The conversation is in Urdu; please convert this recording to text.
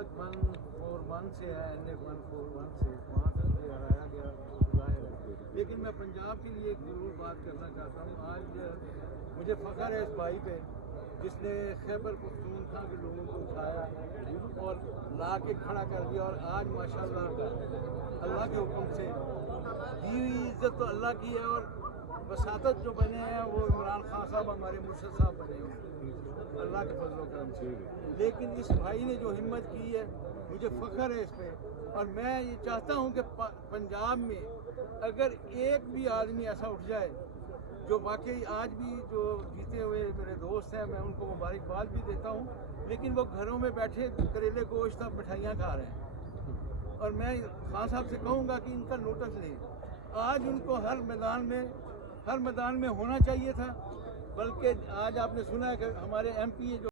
ملک 141 سے ہے, NF 141 سے, وہاں سے مجھے ہرایا گیا ظاہر ہے. لیکن میں پنجاب کے لیے ایک ضرور بات کرنا چاہتا ہوں. آج مجھے فخر ہے اس بھائی پہ جس نے خیبر پختونخوا کے لوگوں کو اٹھایا اور لا کے کھڑا کر دیا, اور آج ماشاءاللہ اللہ کے حکم سے دی ہوئی عزت تو اللہ کی ہے, اور وساطت جو بنے ہیں وہ عمران خان صاحب ہمارے مرشد صاحب بنے ہیں اللہ کے فضل و کرم سے. لیکن اس بھائی نے جو ہمت کی ہے مجھے فخر ہے اس پہ, اور میں یہ چاہتا ہوں کہ پنجاب میں اگر ایک بھی آدمی ایسا اٹھ جائے جو واقعی آج بھی جو جیتے ہوئے میرے دوست ہیں, میں ان کو مبارکباد بھی دیتا ہوں, لیکن وہ گھروں میں بیٹھے کریلے گوشت اب مٹھائیاں کھا رہے ہیں. اور میں خان صاحب سے کہوں گا کہ ان کا نوٹس لیں. آج ان کو ہر میدان میں ہونا چاہیے تھا, بلکہ آج آپ نے سنا ہے کہ ہمارے MP جو